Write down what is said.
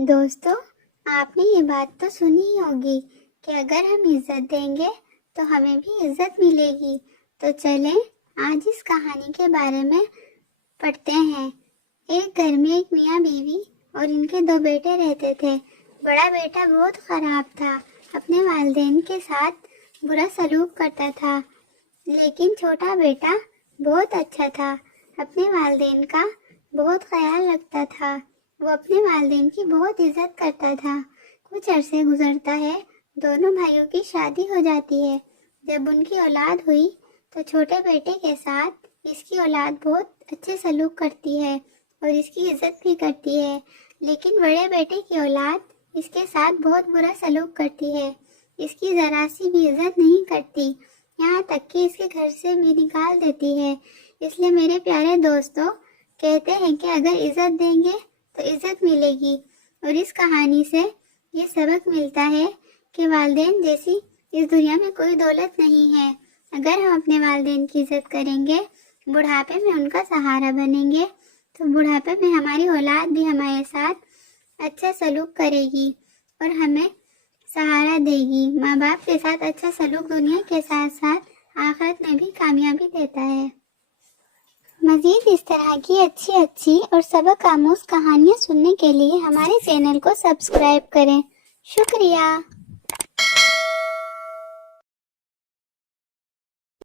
دوستو، آپ نے یہ بات تو سنی ہی ہوگی کہ اگر ہم عزت دیں گے تو ہمیں بھی عزت ملے گی۔ تو چلیں آج اس کہانی کے بارے میں پڑھتے ہیں۔ ایک گھر میں ایک میاں بیوی اور ان کے 2 بیٹے رہتے تھے۔ بڑا بیٹا بہت خراب تھا، اپنے والدین کے ساتھ برا سلوک کرتا تھا، لیکن چھوٹا بیٹا بہت اچھا تھا، اپنے والدین کا بہت خیال رکھتا تھا، وہ اپنے والدین کی بہت عزت کرتا تھا۔ کچھ عرصے گزرتا ہے، دونوں بھائیوں کی شادی ہو جاتی ہے۔ جب ان کی اولاد ہوئی تو چھوٹے بیٹے کے ساتھ اس کی اولاد بہت اچھے سلوک کرتی ہے اور اس کی عزت بھی کرتی ہے، لیکن بڑے بیٹے کی اولاد اس کے ساتھ بہت برا سلوک کرتی ہے، اس کی ذرا سی بھی عزت نہیں کرتی، یہاں تک کہ اس کے گھر سے بھی نکال دیتی ہے۔ اس لیے میرے پیارے دوستو، کہتے ہیں کہ اگر عزت دیں گے تو عزت ملے گی، اور اس کہانی سے یہ سبق ملتا ہے کہ والدین جیسی اس دنیا میں کوئی دولت نہیں ہے۔ اگر ہم اپنے والدین کی عزت کریں گے، بڑھاپے میں ان کا سہارا بنیں گے، تو بڑھاپے میں ہماری اولاد بھی ہمارے ساتھ اچھا سلوک کرے گی اور ہمیں سہارا دے گی۔ ماں باپ کے ساتھ اچھا سلوک دنیا کے ساتھ ساتھ آخرت میں بھی کامیابی دیتا ہے۔ مزید اس طرح کی اچھی اور سبق آموز کہانیاں سننے کے لیے ہمارے چینل کو سبسکرائب کریں۔ شکریہ۔